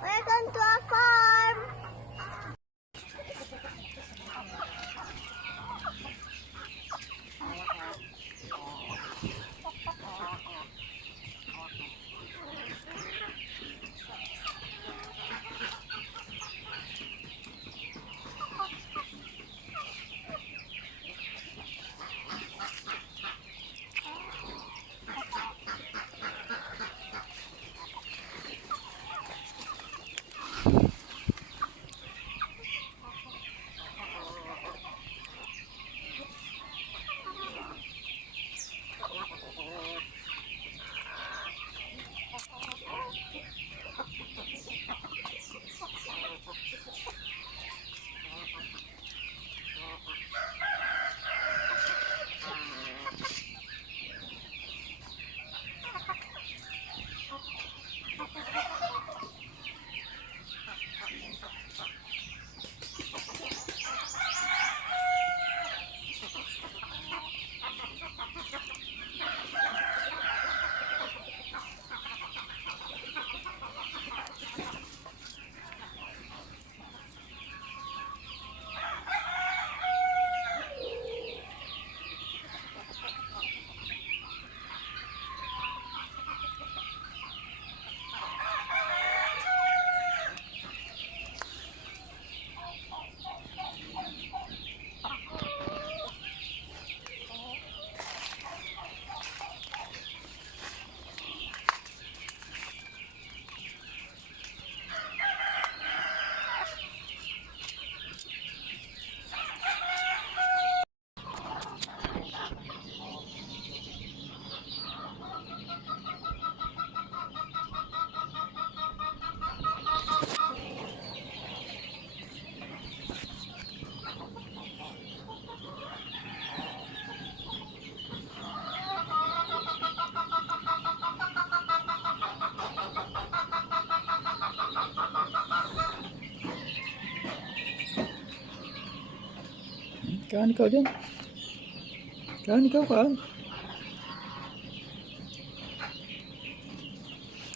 Welcome to our farm. Kaan ikaw dyan. Kaan ikaw, kaan.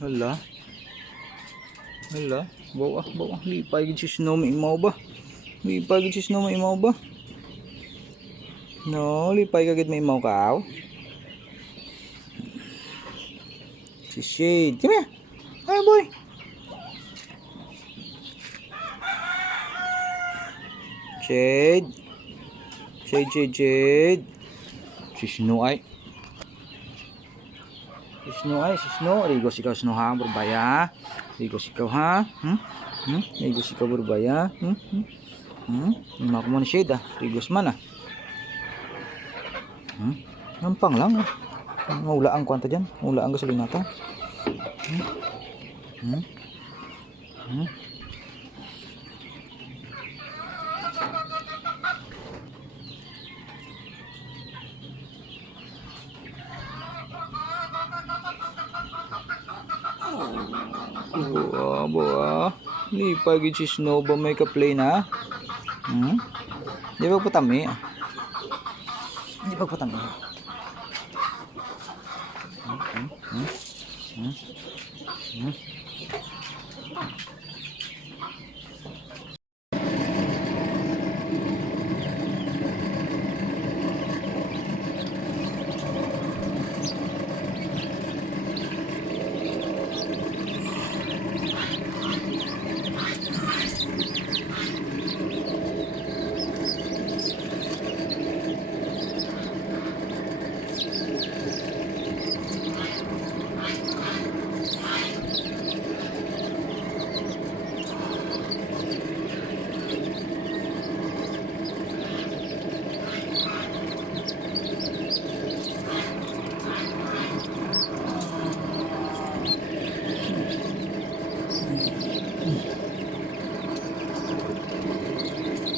Hala. Hala. Bawa, bawa. Lipay gid si Snow may imaw ba? Lipay gid si Snow may imaw ba? No, lipay ka gid may imaw ka aw. Si Shade. Come here. Hi boy. Shade. Shade. Si Snow ay. Si Snow. Rigos ikaw Snow ha, berbaya. Rigos ikaw ha. Rigos ikaw berbaya. Lima ko man Shade ah. Rigos man ah. Gampang lang ah. Maulaan ko anta dyan. Maulaan gasolina ta. Buah. Ni pagi si Snow ba may ka-play na? Di ba patami? Di ba patami?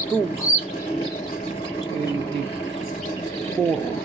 Two 24